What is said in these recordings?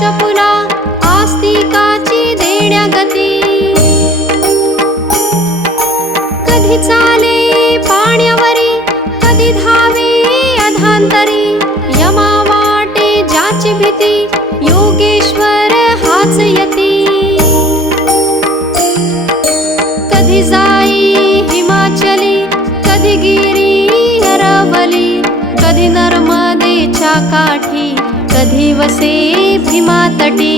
वृक्षपुला आस्तिकाची देण्या गती। कधी चाले पाण्यावरी कधी धावे अधांतरी, यमा वाटे ज्याची भीती योगेश्वर हाच यती। कधी जाई हिमाचली कधी गिरी अरवली, कधी नर्मदेच्या काठी कधी वसे भीमातटी।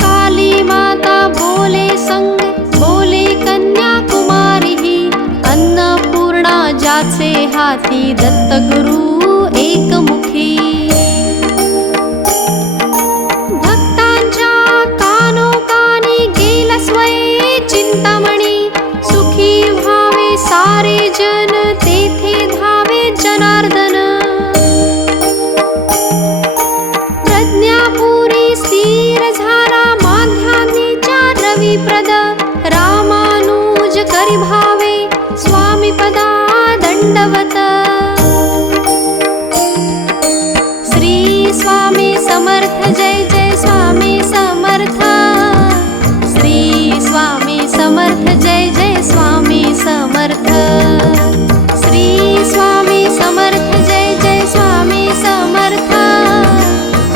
काली माता बोले संग बोले कन्याकुमारी ही, अन्नपूर्णा ज्याचे हाती दत्तगुरु एकमुखी। भक्तांच्या कानोकानी गेला स्वये चिंतामणी, सुखी व्हावे सारे जन तेथे धावे जनार्दन। प्रज्ञापुरी स्थिर झाला माध्यान्नीच्या रविप्रद, रामानुज करी भावे स्वामी पदा दंडवत। श्री स्वामी समर्थ जय जय स्वामी समर्थ, श्री स्वामी समर्थ जय जय स्वामी समर्थ, श्री स्वामी समर्थ जय जय स्वामी समर्थ,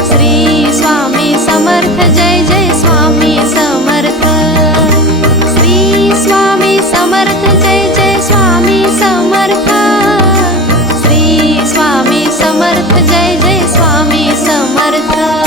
श्री स्वामी समर्थ जय जय स्वामी समर्थ, श्री स्वामी समर्थ जय जय स्वामी समर्थ, श्री स्वामी समर्थ जय जय स्वामी समर्थ।